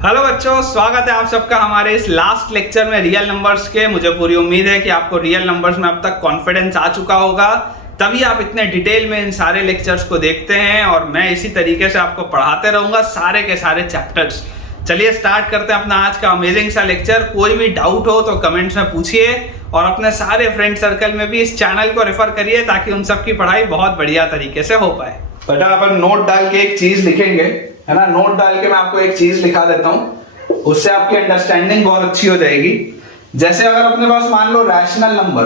Hello बच्चों, स्वागत है आप सबका हमारे इस लास्ट लेक्चर में रियल नंबर्स के। मुझे पूरी उम्मीद है कि आपको रियल नंबर्स में अब तक कॉन्फिडेंस आ चुका होगा, तभी आप इतने डिटेल में इन सारे लेक्चर्स को देखते हैं और मैं इसी तरीके से आपको पढ़ाते रहूंगा सारे के सारे चैप्टर्स। चलिए स्टार्ट करते हैं अपना आज का अमेजिंग सा लेक्चर। कोई भी डाउट हो तो कमेंट्स में पूछिए और अपने सारे फ्रेंड सर्कल में भी इस चैनल को रेफर करिए ताकि उन सबकी पढ़ाई बहुत बढ़िया तरीके से हो पाए। बेटा अपन नोट डाल के एक चीज लिखेंगे, है ना। नोट डाल के मैं आपको एक चीज लिखा देता हूं, उससे आपकी अंडरस्टैंडिंग बहुत अच्छी हो जाएगी। जैसे अगर अपने पास मान लो रैशनल नंबर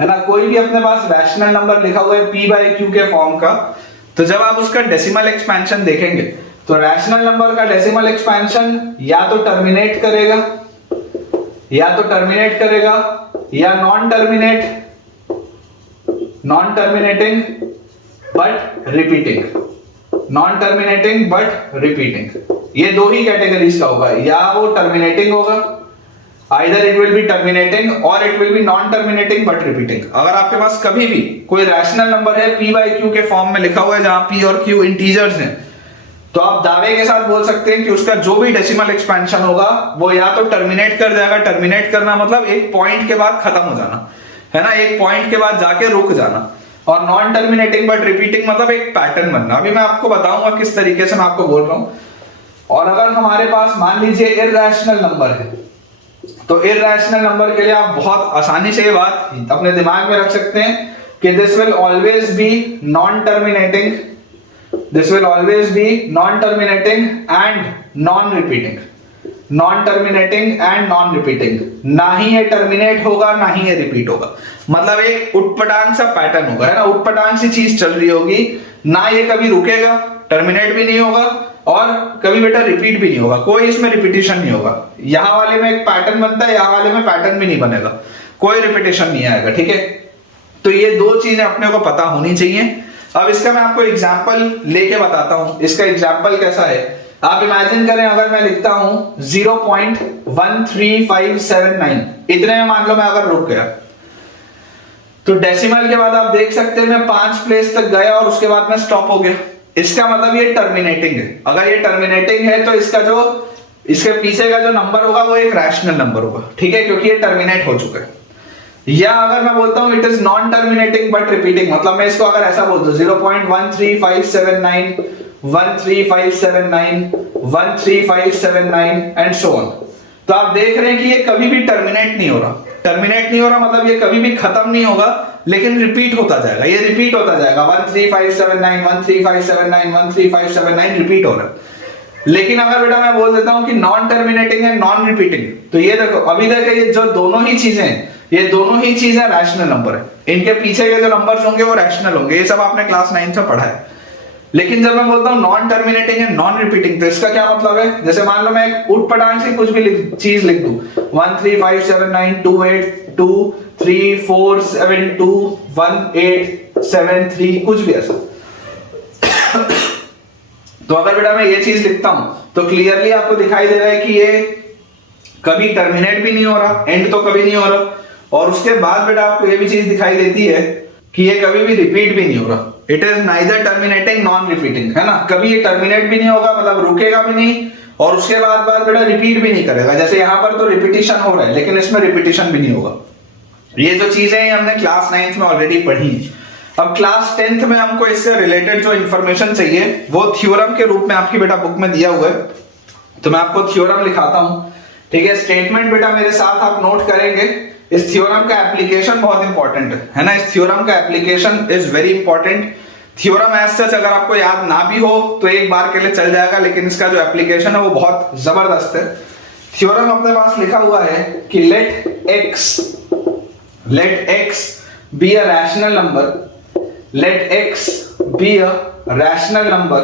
है ना, कोई भी अपने पास रैशनल नंबर लिखा हुआ है p/q के फॉर्म का, तो जब आप उसका डेसिमल एक्सपेंशन देखेंगे तो रैशनल नंबर का डेसिमल एक्सपेंशन या तो टर्मिनेट करेगा या नॉन टर्मिनेटिंग बट रिपीटिंग। ये दो ही कैटेगरीज का होगा, या वो टर्मिनेटिंग होगा, either it will be terminating और it will be non terminating but repeating. अगर आपके पास कभी भी कोई रैशनल नंबर है p/q के फॉर्म में लिखा हुआ है जहां p और q इंटीजर्स हैं, तो आप दावे के साथ बोल सकते हैं कि उसका जो भी डेसिमल एक्सपेंशन होगा वो या तो टर्मिनेट कर जाएगा। टर्मिनेट करना मतलब एक पॉइंट के बाद खत्म हो जाना, है ना, एक पॉइंट के बाद जाके रुक जाना। और नॉन टर्मिनेटिंग बट रिपीटिंग मतलब एक पैटर्न बनना। अभी मैं आपको बताऊंगा किस तरीके से मैं आपको बोल रहा हूं। और अगर हमारे पास मान लीजिए इररेशनल नंबर है, तो इररेशनल नंबर के लिए आप बहुत आसानी से ये बात अपने दिमाग में रख सकते हैं कि this will always be non terminating and non repeating. ना ही ये टर्मिनेट होगा ना ही ये रिपीट होगा, मतलब एक उटपटांग सा पैटर्न होगा, है ना, उटपटांग सी चीज चल रही होगी। ना ये कभी रुकेगा, टर्मिनेट भी नहीं होगा और कभी बेटा रिपीट भी नहीं होगा, कोई इसमें रिपीटिशन नहीं होगा। यहां वाले में एक पैटर्न बनता है, यहां वाले में पैटर्न भी नहीं बनेगा, कोई रिपीटिशन नहीं आएगा, ठीक है। तो ये दो चीजें अपने को पता होनी चाहिए। अब इसका मैं आपको एग्जांपल लेके बताता हूं। इसका एग्जांपल कैसा है, आप इमेजिन करें अगर मैं लिखता हूं 0.13579, इतने में मान लो मैं अगर रुक गया, तो डेसिमल के बाद आप देख सकते हैं मैं 5 प्लेस तक गया और उसके बाद मैं स्टॉप हो गया। इसका मतलब ये टर्मिनेटिंग है। अगर ये टर्मिनेटिंग है तो इसके पीछे का जो नंबर होगा वो एक रैशनल नंबर होगा, ठीक है, क्योंकि ये टर्मिनेट हो चुका है। या अगर मैं बोलता हूं it is non terminating but repeating, मतलब मैं इसको अगर ऐसा बोल दूं 0.13579 एंड सो ऑन, तो आप देख रहे हैं कि ये कभी भी टर्मिनेट नहीं हो रहा मतलब ये कभी भी खत्म नहीं होगा, लेकिन रिपीट होता जाएगा। ये रिपीट होता जाएगा 13579 रिपीट हो रहा है। लेकिन अगर बेटा मैं बोल देता हूं कि non terminating and non repeating, तो ये देखो अभी देखो ये जो दोनों ही चीजें रैशनल नंबर है। इनके पीछे के जो नंबर्स होंगे वो रैशनल होंगे, ये सब आपने क्लास 9 में पढ़ा है। लेकिन जब मैं बोलता हूं non terminating and non repeating, तो इसका क्या मतलब है, जैसे मान लो मैं एक उटपटांग से कुछ भी चीज लिख दूं 135792823472187 कुछ भी ऐसा तो अगर बेटा मैं ये चीज लिखता हूं तो क्लियरली आपको दिखाई दे रहा है कि ये कभी टर्मिनेट भी नहीं हो रहा, एंड तो कभी नहीं हो रहा, और उसके बाद बेटा आपको ये भी चीज दिखाई देती है कि ये कभी भी रिपीट भी नहीं हो रहा। It is neither terminating non repeating, है ना, कभी ये टर्मिनेट भी नहीं होगा, मतलब रुकेगा भी नहीं, और उसके बाद बेटा रिपीट भी नहीं करेगा। जैसे यहां पर तो रिपीटिशन हो रहा है लेकिन इसमें रिपीटिशन भी नहीं होगा। ये जो चीजें हैं हमने क्लास 9 में ऑलरेडी पढ़ी। अब क्लास 10th में हमको इससे रिलेटेड जो इंफॉर्मेशन चाहिए वो थ्योरम के रूप में आपकी बेटा बुक में दिया हुआ है, तो मैं आपको थ्योरम लिखाता हूं, ठीक है। स्टेटमेंट बेटा मेरे साथ आप नोट करेंगे। इस थ्योरम का एप्लीकेशन बहुत इंपॉर्टेंट है ना, इस थ्योरम का application is very important. Theorem as such अगर आपको याद ना भी हो तो एक बार के लिए चल जाएगा, लेकिन इसका जो एप्लीकेशन है वो बहुत जबरदस्त है। थ्योरम अपने पास लिखा हुआ है कि let x be a rational number,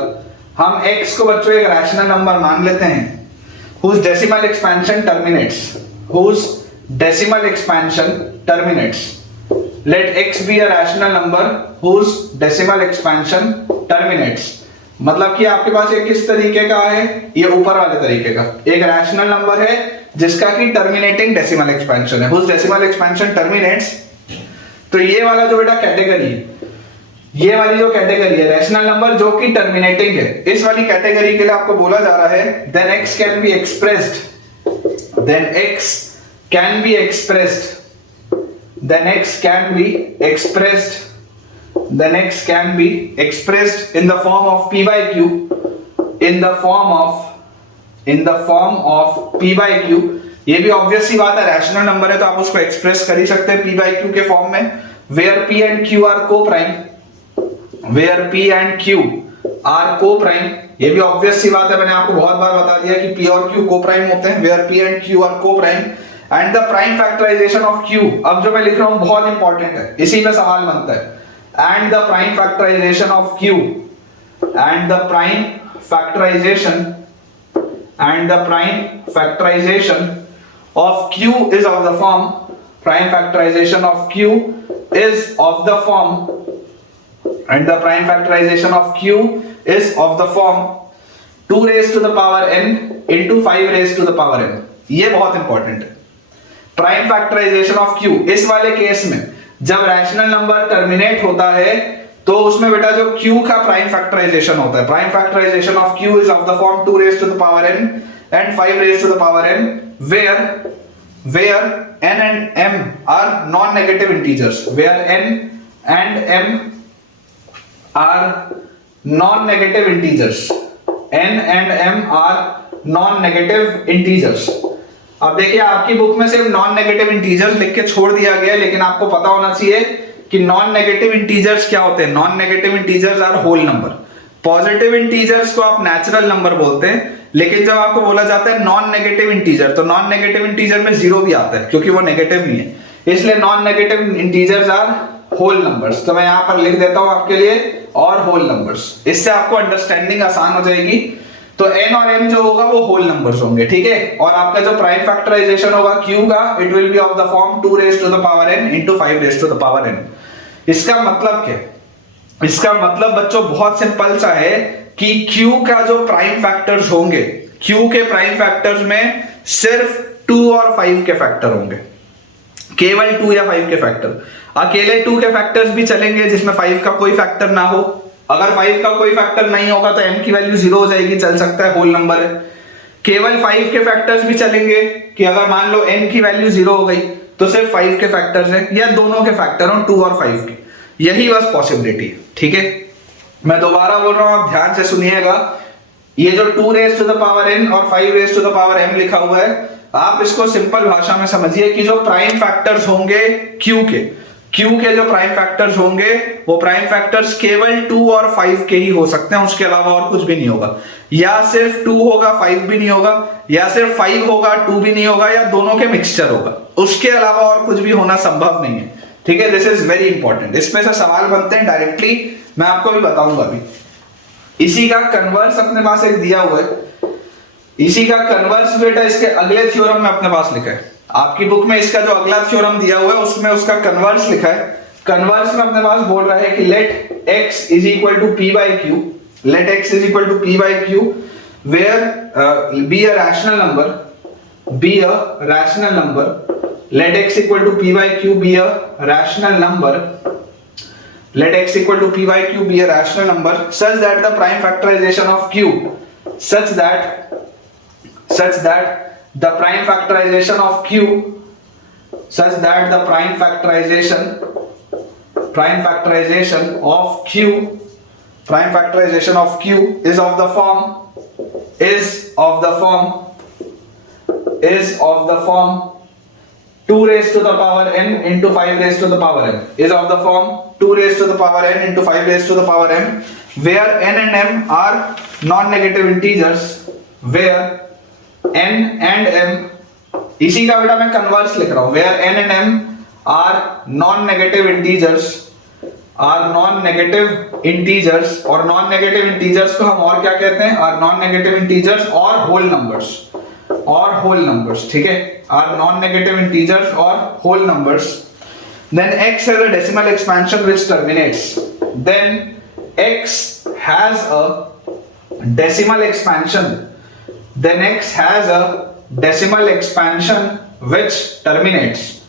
हम x को बच्चों एक रैशनल नंबर मान लेते हैं whose decimal expansion terminates. Let x be a rational number whose decimal expansion terminates. मतलब कि आपके पास एक किस तरीके का है, ये ऊपर वाले तरीके का एक रैशनल नंबर है जिसका कि टर्मिनेटिंग डेसिमल एक्सपेंशन है, whose decimal expansion terminates। तो ये वाला जो बेटा कैटेगरी है, ये वाली जो कैटेगरी है रैशनल नंबर जो कि टर्मिनेटिंग है, इस वाली कैटेगरी के लिए आपको बोला जा रहा है then x can be expressed, then x can be expressed, then x can be expressed, then x can be expressed in the form of p by q, in the form of p by q। ये भी obvious सी बात है, rational number है तो आप उसको express कर ही सकते हैं p by q के फॉर्म में, where p and q are co-prime, where p and q are co-prime। ये भी ऑब्वियस सी बात है, मैंने आपको बहुत बार बता दिया कि p और q co-prime होते हैं, where p and q are co-prime and the prime factorization of q। अब जो मैं लिख रहा हूं बहुत इंपॉर्टेंट है, इसी में सवाल बनता है। and the prime factorization of q, and the prime factorization, and the prime factorization of q is of the form, prime factorization of q is of the form, and the prime factorization of q is of the form 2 raised to the power n into 5 raised to the power n। ये बहुत important है। Prime factorisation of q, इस वाले case में जब rational number terminate होता है तो उसमें बेटा जो q का प्राइम फैक्टराइजेशन होता है, prime factorisation of q is of the form 2 raised to the power n and 5 raised to the power n, where n and m are non-negative integers, where n and m are non-negative integers, n and m are non-negative integers। अब देखिए आपकी book में सिर्फ non negative integers लिख के छोड़ दिया गया है, लेकिन आपको पता होना चाहिए कि नॉन नेगेटिव इंटीजर्स क्या होते हैं। Non negative integers are whole number. Positive integers को आप नेचुरल नंबर बोलते हैं, लेकिन जब आपको बोला जाता है नॉन नेगेटिव इंटीजर, तो नॉन नेगेटिव इंटीजर में जीरो भी आता है क्योंकि वो नेगेटिव नहीं है, इसलिए non negative integers are whole numbers. तो मैं यहां पर लिख देता हूं आपके लिए और होल नंबर्स, इससे आपको अंडरस्टैंडिंग आसान हो जाएगी। तो n और m जो होगा वो होल नंबर्स होंगे, ठीक है। और आपका जो प्राइम फैक्टराइजेशन होगा q का, it will be of the form 2 raised to the power n into 5 raised to the power n। इसका मतलब क्या है? इसका मतलब बच्चों बहुत सिंपल सा है कि q का जो प्राइम फैक्टर्स होंगे, q के प्राइम फैक्टर्स में सिर्फ 2 और 5 के फैक्टर होंगे, केवल 2 या 5 के फैक्टर। अकेले 2 के फैक्टर्स भी चलेंगे जिसमें 5 का कोई फैक्टर ना हो। अगर 5 का कोई फैक्टर नहीं होगा तो m की वैल्यू 0 हो जाएगी, चल सकता है, होल नंबर है। केवल 5 के फैक्टर्स भी चलेंगे कि अगर मान लो n की वैल्यू 0 हो गई तो सिर्फ 5 के फैक्टर्स है, या दोनों के फैक्टर हो 2 और 5 के, यही बस पॉसिबिलिटी है, ठीक है। मैं दोबारा बोल रहा हूं, आप ध्यान से सुनिएगा। ये जो 2 raised to the power n और 5 raised to the power m लिखा हुआ है, आप इसको सिंपल भाषा में समझिए कि जो प्राइम फैक्टर्स होंगे q के जो प्राइम फैक्टर्स होंगे वो प्राइम फैक्टर्स केवल 2 और 5 के ही हो सकते हैं, उसके अलावा और कुछ भी नहीं होगा। या सिर्फ 2 होगा 5 भी नहीं होगा, या सिर्फ 5 होगा 2 भी नहीं होगा, या दोनों के मिक्सचर होगा, उसके अलावा और कुछ भी होना संभव नहीं है, ठीक है। This is very important. इसमें से सवाल बनते हैं डायरेक्टली, मैं आपको भी बताऊंगा अभी। इसी का कन्वर्स अपने पास एक दिया हुआ है, इसी का कन्वर्स बेटा इसके अगले थ्योरम में अपने पास लिखा है। आपकी बुक में इसका जो अगला थ्योरम दिया हुआ है उसमें उसका कन्वर्स लिखा है। कन्वर्स में अपने पास बोल रहा है कि let x is equal to p by q, let x is equal to p by q where be a rational number, be a rational number, let x equal to p by q be a rational number, let x equal to p by q be a rational number such that the prime factorization of q, such that the prime factorization of q, such that the prime factorization of q is of the form 2 raised to the power n into 5 raised to the power n, is of the form 2 raised to the power n into 5 raised to the power n, where n and m are non-negative integers, where n and m, इसी का बेटा मैं converse लिख रहा हूं, where n and m are non-negative integers, और non-negative integers को हम और क्या कहते हैं, are non-negative integers और whole numbers, ठीक है, are non-negative integers और whole numbers, then x has a decimal expansion which terminates, then x has a decimal expansion, then x has a decimal expansion which terminates,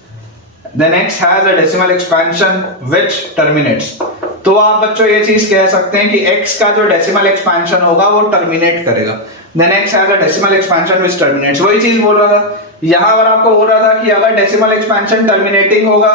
then x has a decimal expansion which terminates। तो आप बच्चों ये चीज कह सकते हैं कि x का जो डेसिमल एक्सपेंशन होगा वो टर्मिनेट करेगा। Then x has a decimal expansion which terminates. वही चीज बोल रहा था यहां पर, आपको बोल रहा था कि अगर डेसिमल एक्सपेंशन टर्मिनेटिंग होगा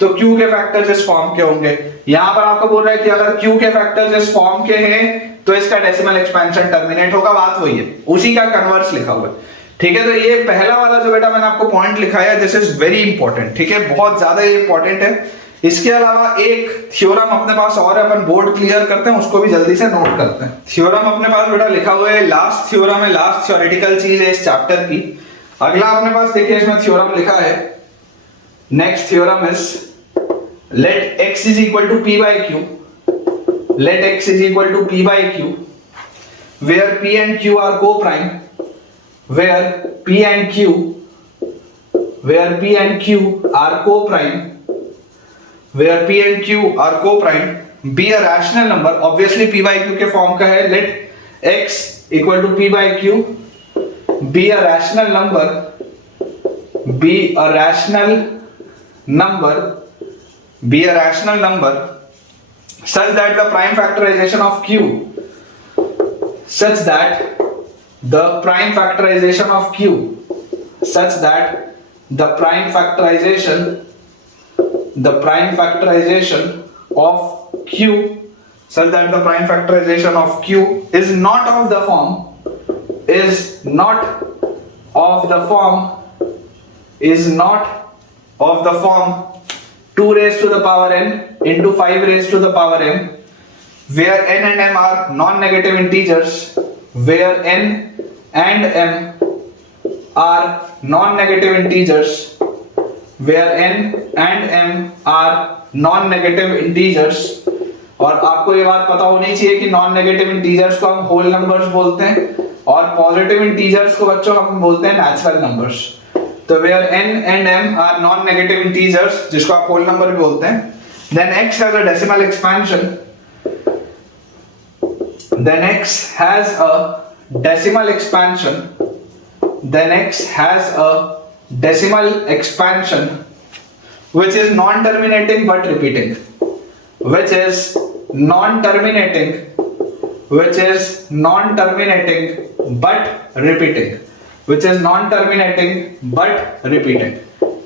तो q के फैक्टर्स इस फॉर्म के होंगे। यहां पर आपको बोल रहा है कि अगर q के फैक्टर्स इस फॉर्म के हैं तो इसका डेसिमल एक्सपेंशन टर्मिनेट होगा। बात वही है, उसी का कन्वर्स लिखा हुआ है। ठीक है, तो ये पहला वाला जो बेटा मैंने आपको पॉइंट लिखाया है, दिस इज वेरी इंपॉर्टेंट। ठीक है, बहुत ज्यादा ये इंपॉर्टेंट है। इसके अलावा एक थ्योरम अपने पास और है, अपन बोर्ड क्लियर करते हैं, उसको भी जल्दी से नोट करते हैं। थ्योरम अपने पास बेटा लिखा हुआ है, लास्ट थ्योरम है, लास्ट थ्योरेटिकल चीज है इस चैप्टर की। अगला अपने पास देखिए इसमें थ्योरम लिखा है, next theorem is let x is equal to p by q, let x is equal to p by q where p and q are coprime, where p and q are co-prime, where p and q are co-prime, be a rational number, obviously p by q के फॉर्म का है, let x equal to p by q be a rational number, be a rational number, be a rational number such that the prime factorization of q, such that the prime factorization of q, such that the prime factorization of q, such that the prime factorization of q is not of the form, is not of the form 2 raised to the power n into 5 raised to the power m, where n and m are non-negative integers, where n and m are non-negative integers, where n and m are non-negative integers। और आपको ये बात पता होनी चाहिए कि non negative integers को हम होल नंबर्स बोलते हैं और पॉजिटिव इंटीजर्स को बच्चों हम बोलते हैं नेचुरल नंबर्स। तो where n and m are non-negative integers, जिसको आप होल नंबर भी बोलते हैं, then x has a decimal expansion, then x has a decimal expansion, then x has a decimal expansion which is non-terminating but repeating, which is non-terminating but repeating, which is non-terminating but repeating।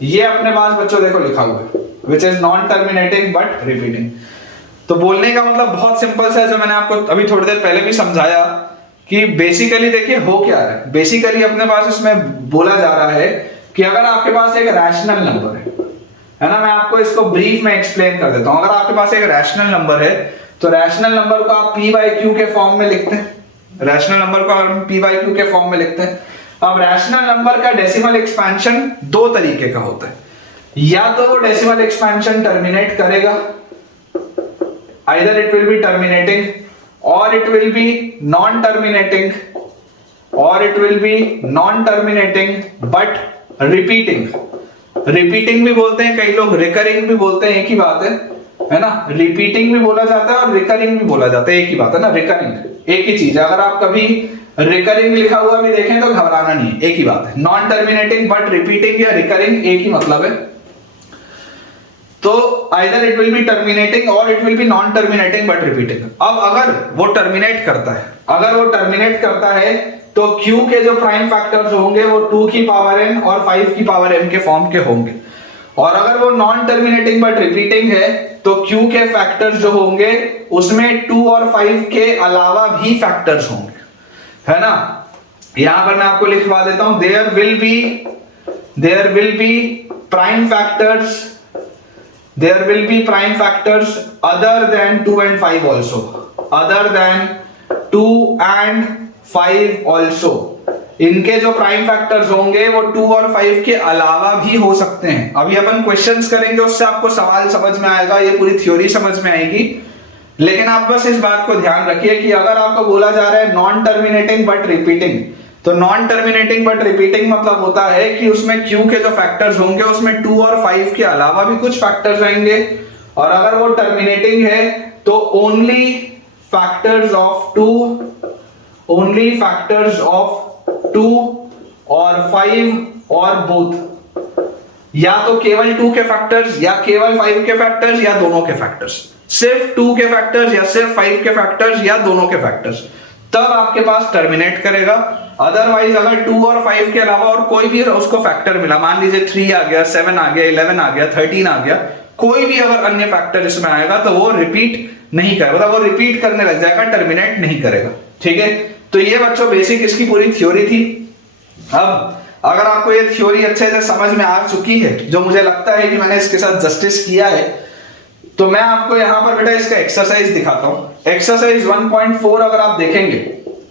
ये अपने पास बच्चों देखो लिखा हुआ है, which is non-terminating but repeating। तो बोलने का मतलब बहुत सिंपल सा है, जो मैंने आपको अभी थोड़ी देर पहले भी समझाया कि बेसिकली देखिए हो क्या रहा है। बेसिकली अपने पास इसमें बोला जा रहा है कि अगर आपके पास एक रैशनल नंबर है ना, मैं आपको इसको ब्रीफ में एक्सप्लेन कर देता हूं। अगर आपके पास एक रैशनल नंबर है तो रैशनल नंबर को आप p बाय q के फॉर्म में लिखते हैं, रैशनल नंबर को हम p बाय q के फॉर्म में लिखते हैं। अब रैशनल नंबर का डेसिमल एक्सपेंशन दो तरीके का होता है, या तो वो डेसिमल एक्सपेंशन टर्मिनेट करेगा, either it will be terminating or it will be non-terminating, or it will be non-terminating but repeating। Repeating भी बोलते हैं कई लोग, रिकरिंग भी बोलते हैं, एक ही बात है ना। रिपीटिंग भी बोला जाता है और रिकरिंग भी बोला जाता है, एक ही बात है ना। रिकरिंग एक ही चीज है, अगर आप कभी रिकरिंग लिखा हुआ भी देखें तो घबराना नहीं है, एक ही बात है। नॉन टर्मिनेटिंग बट रिपीटिंग या रिकरिंग एक ही मतलब है। तो either it will be terminating or it will be non-terminating but repeating। अब अगर वो टर्मिनेट करता है, तो q के जो प्राइम फैक्टर्स होंगे वो 2 की पावर n और 5 की पावर m के फॉर्म के होंगे। और अगर वो नॉन टर्मिनेटिंग बट रिपीटिंग है तो q के फैक्टर्स जो होंगे उसमें 2 और 5 के अलावा भी फैक्टर्स होंगे, है ना। यहां पर मैं आपको लिखवा देता हूं, there will be prime factors other than 2 and 5 also, other than 2 and 5 also। इनके जो प्राइम फैक्टर्स होंगे वो 2 और 5 के अलावा भी हो सकते हैं। अभी अपन क्वेश्चंस करेंगे, उससे आपको सवाल समझ में आएगा, ये पूरी थ्योरी समझ में आएगी। लेकिन आप बस इस बात को ध्यान रखिए कि अगर आपको बोला जा रहा है नॉन टर्मिनेटिंग बट रिपीटिंग, तो नॉन टर्मिनेटिंग बट रिपीटिंग मतलब होता है कि उसमें q के जो फैक्टर्स होंगे उसमें 2 और 5 के अलावा भी कुछ फैक्टर्स आएंगे। और अगर वो टर्मिनेटिंग है तो ओनली फैक्टर्स ऑफ 2 और 5 और बोथ, या तो केवल 2 के फैक्टर्स या केवल 5 के फैक्टर्स या दोनों के फैक्टर्स। सिर्फ 2 के फैक्टर्स या सिर्फ 5 के फैक्टर्स या दोनों के फैक्टर्स, तब आपके पास टर्मिनेट करेगा। अदरवाइज अगर 2 और 5 के अलावा और कोई भी उसको फैक्टर मिला, मान लीजिए 3 आ गया, 7 आ गया, 11 आ गया, 13 आ गया, कोई भी अगर अन्य फैक्टर इसमें आएगा तो वो रिपीट नहीं करेगा, मतलब वो रिपीट करने लग जाएगा, टर्मिनेट नहीं करेगा। ठीक है, तो ये बच्चों बेसिक इसकी पूरी थ्योरी थी। अब अगर आपको ये थ्योरी अच्छे से समझ में आ चुकी है, जो मुझे लगता है कि मैंने इसके साथ जस्टिस किया है, तो मैं आपको यहां पर बेटा इसका एक्सरसाइज दिखाता हूं। एक्सरसाइज 1.4 अगर आप देखेंगे,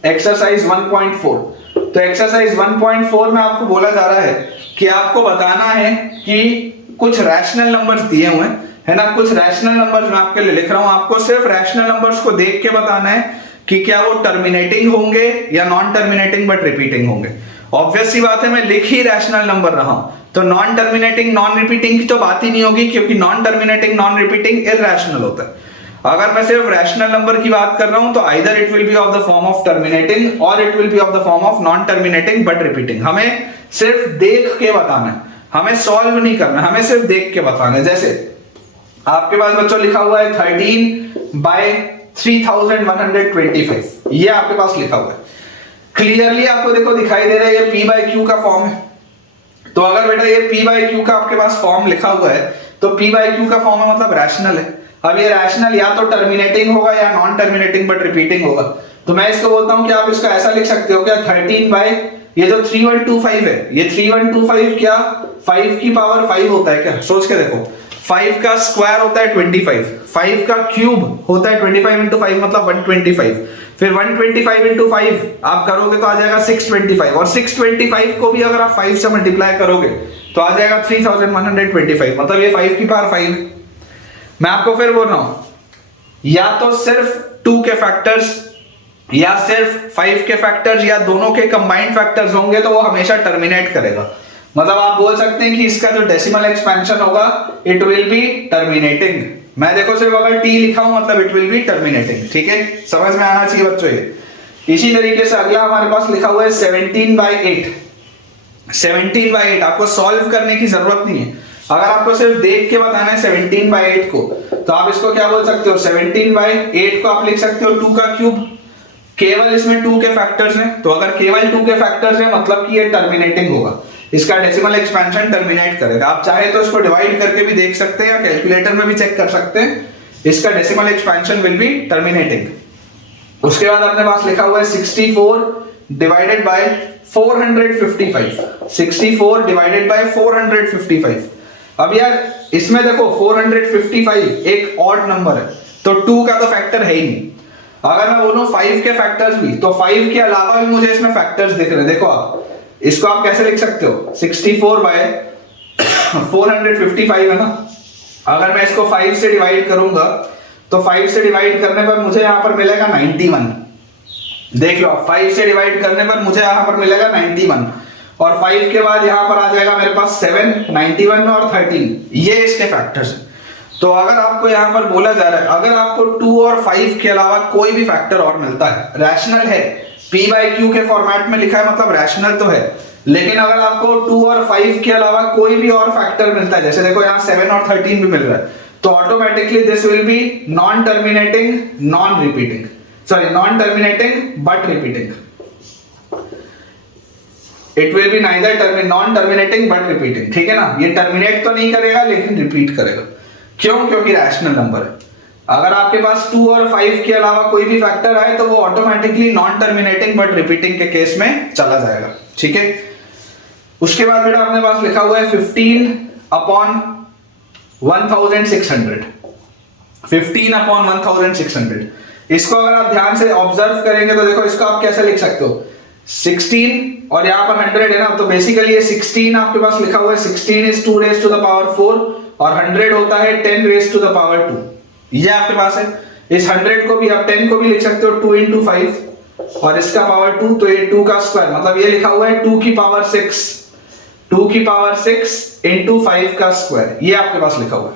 एक्सरसाइज 1.4, तो एक्सरसाइज 1.4 में आपको बोला जा रहा है कि आपको बताना है कि कुछ रैशनल नंबर्स दिए हुए है ना, कुछ रैशनल नंबर्स मैं आपके लिए लिख रहा हूं, आपको सिर्फ रैशनल नंबर्स को देख के बताना है कि क्या वो टर्मिनेटिंग होंगे या नॉन टर्मिनेटिंग बट रिपीटिंग होंगे। ऑब्वियस सी बात है, मैं लिख ही रैशनल नंबर रहा हूं, तो नॉन टर्मिनेटिंग नॉन रिपीटिंग की तो बात ही नहीं होगी, क्योंकि non terminating non repeating irrational होता है। अगर मैं सिर्फ रैशनल नंबर की बात कर रहा हूं तो either it will be of the form of terminating और it will be of the form of non terminating but repeating. हमें सिर्फ देख के बताना है, हमें सॉल्व नहीं करना, हमें सिर्फ देख के बताना है। जैसे आपके पास बच्चों लिखा हुआ है 13/3125, ये आपके पास लिखा हुआ है, क्लियरली आपको देखो दिखाई दे रहा है, ये P by Q का फॉर्म है। तो अगर बेटा ये P by Q का आपके पास फॉर्म लिखा हुआ है, तो P by Q का फॉर्म है, मतलब रैशनल है। अब ये रैशनल या तो टर्मिनेटिंग होगा या नॉन टर्मिनेटिंग बट रिपीटिंग होगा। तो मैं इसको बोलता हूं कि आप इसको ऐसा लिख सकते हो क्या, 13 बाय ये जो 3125 है, ये 3125 क्या 5 की पावर 5 होता है क्या? सोच के देखो, 5 का स्क्वायर होता है 25, 5 का क्यूब होता है 25 इंटू 5 मतलब 125, फिर 125 इंटू 5 आप करोगे तो आ जाएगा 625, और 625 को भी अगर आप 5 से मल्टीप्लाई करोगे तो आ जाएगा 3125, मतलब ये 5 की पावर 5। मैं आपको फिर बोल रहा हूं, या तो सिर्फ 2 के फैक्टर्स या सिर्फ 5 के फैक्टर्स या दोनों के कंबाइंड फैक्टर्स होंगे तो वो हमेशा टर्मिनेट करेगा। मतलब आप बोल सकते हैं कि इसका जो डेसिमल एक्सपेंशन होगा इट विल बी टर्मिनेटिंग। मैं देखो सिर्फ अगर टी लिखा हूं मतलब इट विल बी टर्मिनेटिंग। ठीक है, समझ में आना चाहिए बच्चों ये। इसी तरीके से अगला हमारे पास लिखा हुआ है 17/8। 17/8 आपको सॉल्व करने की जरूरत नहीं है, अगर आपको सिर्फ देख के बताना है 17/8 को, तो आप इसको क्या बोल सकते हो, 17/8 को आप लिख सकते हो 2 का क्यूब। केवल इसमें 2 के फैक्टर्स हैं, तो अगर केवल 2 के फैक्टर्स हैं मतलब कि ये टर्मिनेटिंग होगा, इसका डेसिमल एक्सपेंशन टर्मिनेट करेगा। आप चाहे तो इसको डिवाइड करके भी देख सकते हैं या कैलकुलेटर में भी चेक कर सकते हैं, इसका decimal expansion will be terminating. उसके बाद अपने पास लिखा हुआ है 64 डिवाइडेड बाय 455, 64 डिवाइडेड बाय 455। अब यार इसमें देखो 455 एक ऑड नंबर है, तो 2 का तो फैक्टर है ही नहीं। अगर मैं बोलूं 5 के फैक्टर्स भी, तो 5 के अलावा भी मुझे इसमें फैक्टर्स दिख रहे हैं। देखो आप इसको आप कैसे लिख सकते हो, 64 बाय 455 है ना, अगर मैं इसको 5 से डिवाइड करूंगा तो 5 से डिवाइड करने पर मुझे यहां पर मिलेगा 91। देख लो 5 से डिवाइड करने पर मुझे यहां पर मिलेगा 91, और 5 के बाद यहां पर आ जाएगा मेरे पास 7, 91 और 13, ये इसके फैक्टर्स हैं। तो अगर आपको यहां पर बोला जा रहा है, अगर आपको 2 और 5 के अलावा कोई भी फैक्टर और मिलता है, रैशनल है, P by Q के फॉर्मेट में लिखा है मतलब रैशनल तो है, लेकिन अगर आपको 2 और 5 के अलावा कोई भी और फैक्टर मिलता है, जैसे देखो यहाँ 7 और 13 भी मिल रहा है, तो automatically this will be non terminating non repeating, sorry non terminating but repeating. It will B neither non terminating but repeating. ठीक है ना, ये टर्मिनेट तो नहीं करेगा लेकिन रिपीट करेगा। क्यों? क्योंकि रैशनल नंबर है। अगर आपके पास 2 और 5 के अलावा कोई भी फैक्टर आए तो वो automatically non terminating but repeating के केस में चला जाएगा। ठीक है, उसके बाद बेटा अपने पास लिखा हुआ है 15/1600, 15/1600। इसको अगर आप ध्यान से ऑब्जर्व करेंगे तो देखो इसको आप कैसे लिख सकते हो, 16 और यहाँ पर 100 है ना, तो बेसिकली ये 16 आपके पास लिखा हुआ है, 16 is 2 raised to the power 4 और 100 होता है 10 raised to the power 2, ये आपके पास है। इस 100 को भी आप 10 को भी लिख सकते हो 2 into 5 और इसका पावर 2, तो ये 2 का स्क्वायर, मतलब ये लिखा हुआ है 2 की पावर 6, 2 की पावर 6 into 5 का स्क्वायर, ये आपके पास लिखा हुआ है।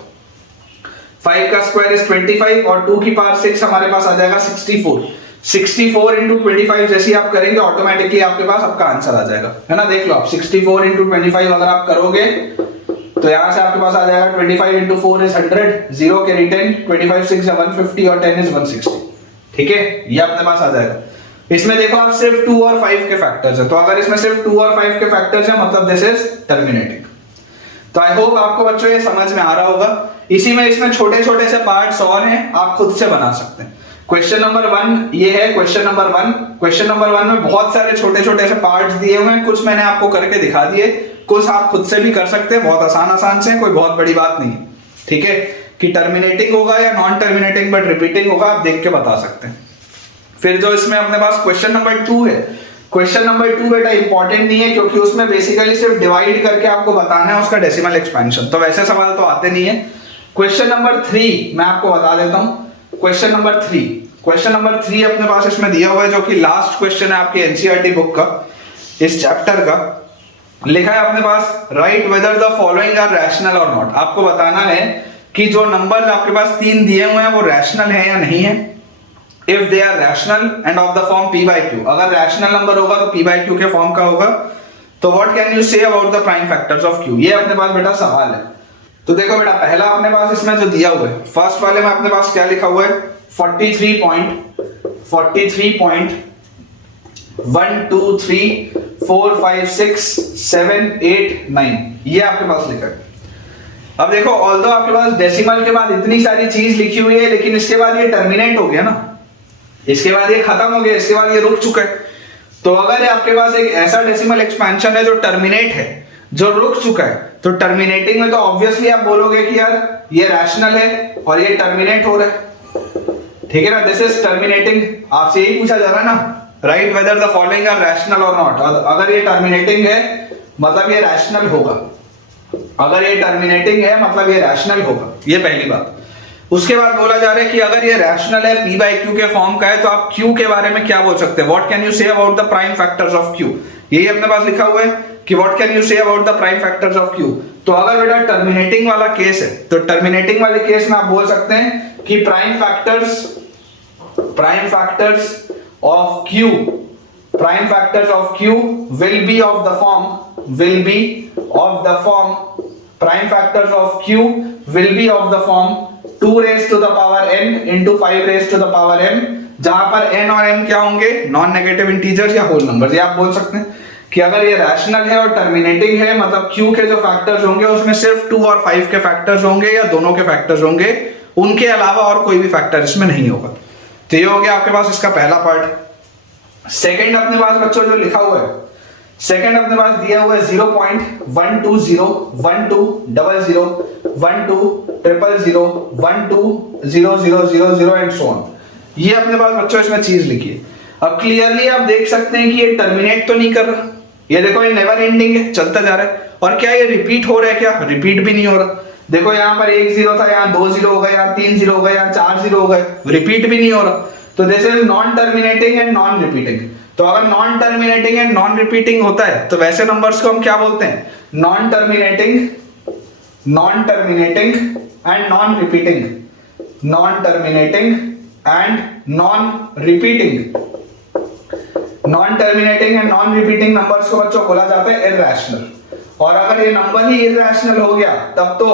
5 का स्क्वायर इज 25 और 2 की पावर 6 हमारे पास आ जाएगा 64। 64 into 25 जैसे आप करेंगे ऑटोमेटिकली आपके पास आपका आंसर आ जाएगा, है ना। देख लो आप 64 into 25 अगर आप करोगे तो यहाँ से आपके पास आ जाएगा 25 into 4 is 100, 0 कैरी 10, 25 6 है 150 और 10 is 160। ठीक है, ये अपने पास आ जाएगा। इसमें देखो आप सिर्फ 2 और 5 के फैक्टर्स है, तो अगर इसमें सिर्फ 2 और 5 के फैक्टर्स है मतलब दिस इज टर्मिनेटिंग। तो आई होप आपको बच्चों ये समझ में आ रहा होगा। इसी में इसमें छोटे छोटे से पार्ट्स और हैं, आप खुद से बना सकते हैं। क्वेश्चन नंबर 1 ये है, क्वेश्चन नंबर 1। क्वेश्चन नंबर 1 में बहुत सारे छोटे छोटे से पार्ट्स दिए हुए हैं, कुछ मैंने आपको करके दिखा दिए, कुछ आप खुद से भी कर सकते हैं, बहुत आसान से, कोई बहुत बड़ी बात नहीं। ठीक है, कि टर्मिनेटिंग होगा या नॉन टर्मिनेटिंग बट रिपीटिंग होगा, आप देख के बता सकते हैं। फिर जो इसमें अपने पास क्वेश्चन नंबर 2 है, क्वेश्चन नंबर 2 बेटा इंपॉर्टेंट नहीं है, क्योंकि उसमें बेसिकली सिर्फ डिवाइड करके आपको बताना है उसका डेसिमल एक्सपेंशन, तो वैसे सवाल तो आते नहीं है। क्वेश्चन नंबर 3 मैं आपको बता देता हूं। क्वेश्चन नंबर 3 अपने पास इसमें दिया हुआ है, जो कि लास्ट क्वेश्चन है आपके एनसीईआरटी बुक का, इस चैप्टर का। लिखा है अपने पास, right whether the following are rational और नॉट। आपको बताना है कि जो नंबर्स आपके पास 3 दिए हुए हैं वो रैशनल है या नहीं है। If they are rational and of the form p by q, अगर रैशनल नंबर होगा तो p by q के फॉर्म का होगा। तो what can you say about the prime factors of q, ये अपने पास बेटा सवाल है। तो देखो बेटा, पहला अपने पास इसमें जो दिया हुआ है, फर्स्ट वाले में अपने पास क्या लिखा हुआ है, 43.123456789, ये आपके पास लिखा है। अब देखो, ऑल्दो आपके पास डेसिमल के बाद इतनी सारी चीज लिखी हुई है, लेकिन इसके बाद ये टर्मिनेट हो गया ना, इसके बाद ये खत्म हो गया, इसके बाद ये रुक चुका है। तो अगर आपके पास एक ऐसा डेसिमल एक्सपेंशन है जो टर्मिनेट है, जो रुक चुका है, तो टर्मिनेटिंग में तो ऑब्वियसली आप बोलोगे कि यार ये रैशनल है और ये टर्मिनेट हो रहा है। ठीक है ना, दिस इज टर्मिनेटिंग। आपसे यही पूछा जा रहा है ना, write whether the following are rational और नॉट। अगर ये टर्मिनेटिंग है मतलब ये रैशनल होगा, अगर ये टर्मिनेटिंग है मतलब ये रैशनल होगा, ये पहली बात। उसके बाद बोला जा रहा है कि अगर ये रैशनल है, p by q के फॉर्म का है, तो आप q के बारे में क्या बोल सकते हैं, what can you say about the prime factors of q। यही अपने पास लिखा हुआ है कि what can you say about the prime factors of q। तो अगर बेटा टर्मिनेटिंग वाला केस है, तो टर्मिनेटिंग वाले केस में आप बोल सकते हैं कि prime factors of q will be of the form prime factors of q will be of the form 2 raised to the power n into 5 raised to the power m, जहां पर n और m क्या होंगे, non negative integers या whole numbers. ये आप बोल सकते हैं कि अगर ये रैशनल है और टर्मिनेटिंग है, मतलब q के जो फैक्टर्स होंगे उसमें सिर्फ 2 और 5 के फैक्टर्स होंगे या दोनों के फैक्टर्स होंगे, उनके अलावा और कोई भी फैक्टर इसमें नहीं होगा। तो ये हो गया आपके पास इसका पहला पार्ट। सेकंड अपने पास बच्चों जो लिखा हुआ है, सेकंड अपने पास दिया हुआ है 0.1201212000000 एंड सो ऑन। ये अपने पास बच्चों इसमें चीज लिखी है। अब क्लियरली आप देख सकते हैं कि ये टर्मिनेट तो नहीं कर रहा, ये देखो ये नेवर एंडिंग है, चलता जा रहा है। और क्या ये रिपीट हो रहा है, क्या रिपीट भी नहीं हो रहा। देखो यहाँ पर 1 0 था, यहाँ 2 0 हो गए, यहाँ 3 0 हो गए, यहाँ 4 0 हो गए, रिपीट भी नहीं हो रहा। तो this is non terminating and non repeating. तो अगर non terminating and non repeating होता है तो वैसे नंबर्स को हम क्या बोलते हैं, non terminating and non repeating, non terminating and non repeating numbers को बच्चों बोला जाता है इरैशनल। और अगर ये नंबर ही इरैशनल हो गया तब तो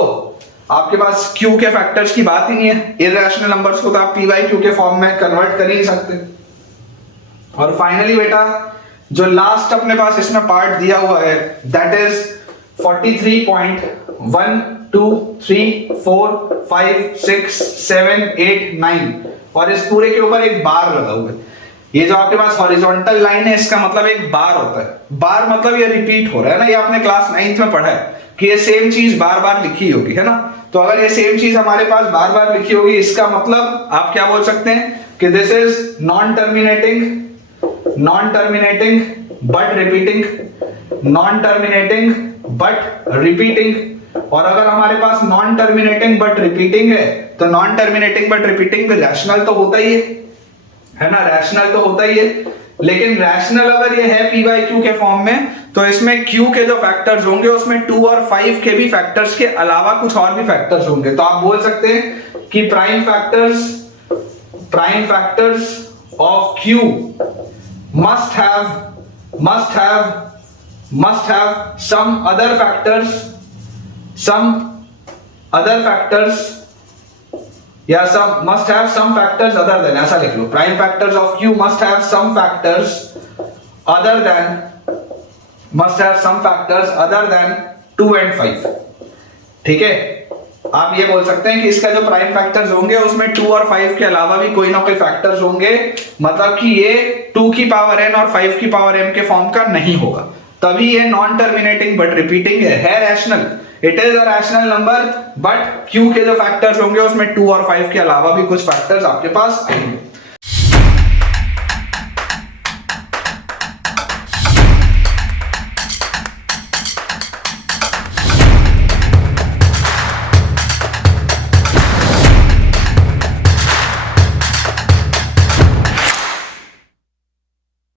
आपके पास q के फैक्टर्स की बात ही नहीं है। इरैशनल नंबर्स को तो आप p by q के फॉर्म में कन्वर्ट कर ही नहीं सकते। और फाइनली बेटा जो लास्ट अपने पास इसमें पार्ट दिया हुआ है, दैट इज 43.123456789 और इस पूरे के ऊपर एक बार लगा हुआ है। ये जो आपके पास हॉरिजॉन्टल लाइन है, इसका मतलब एक बार होता है। बार मतलब ये रिपीट हो रहा है ना, ये आपने क्लास 9th में पढ़ा है कि ये सेम चीज बार बार लिखी होगी, है ना। तो अगर ये सेम चीज हमारे पास बार बार लिखी होगी, इसका मतलब आप क्या बोल सकते हैं कि this is non terminating but repeating, non terminating but repeating. और अगर हमारे पास नॉन टर्मिनेटिंग बट रिपीटिंग है, तो नॉन टर्मिनेटिंग बट रिपीटिंग में रैशनल तो होता ही है ना, रैशनल तो होता ही है। लेकिन रैशनल अगर ये है p by q के फॉर्म में, तो इसमें q के जो फैक्टर्स होंगे उसमें 2 और 5 के भी फैक्टर्स के अलावा कुछ और भी फैक्टर्स होंगे। तो आप बोल सकते हैं कि prime factors of q must have some other factors some other factors या some must have some factors other than, ऐसा लिख लो, prime factors of Q must have some factors other than 2 and 5। ठीक है, आप ये बोल सकते हैं कि इसका जो प्राइम फैक्टर्स होंगे उसमें 2 और 5 के अलावा भी कोई ना कोई फैक्टर्स होंगे, मतलब कि ये 2 की पावर n और 5 की पावर m के फॉर्म का नहीं होगा, तभी ये नॉन टर्मिनेटिंग बट रिपीटिंग है rational. It is a rational number but Q के जो फैक्टर्स होंगे उसमें 2 और 5 के अलावा भी कुछ फैक्टर्स आपके पास आएंगे।